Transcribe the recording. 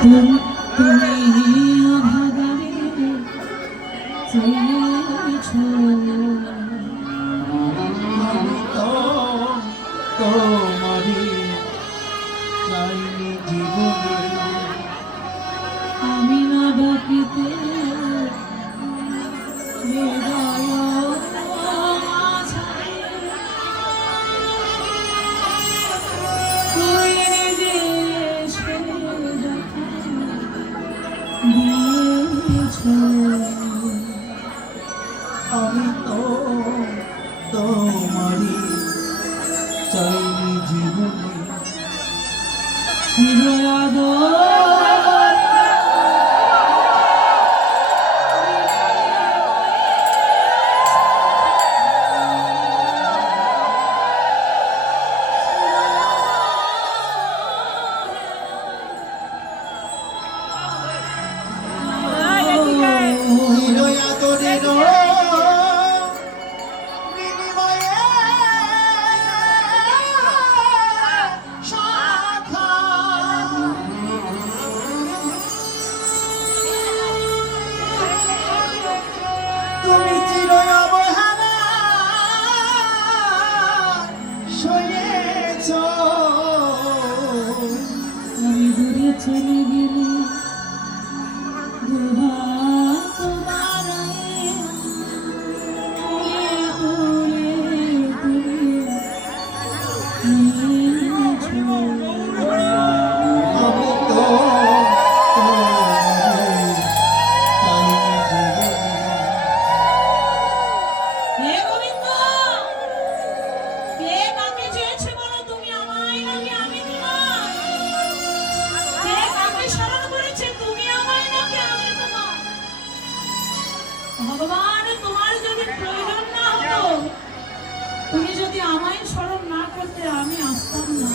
তুমি অভাগারে চেয়েছো তোমারি চাইনি জীবনে আমি না ডাকিতে হৃদয় তুই নিজে এসে দিয়েছো। আমি তোমারি চাইনি জীবনে তুমি চির অবহেলা সয়েছ আমি দূরে চলে গেলে দুহাত বাড়ায়ে তুলে তুলে নিয়েছো। আমি হে গোবিন্দ, কে কাকে চেয়েছে বলো? তুমি আমায় নাকি আমি তোমায়? কে কাকে স্মরণ করেছে? তুমি আমায় নাকি আমি তোমায়? ভগবান, তোমার যদি প্রয়োজন না হতো, তুমি যদি আমায় স্মরণ না করতে, আমি আসতাম না।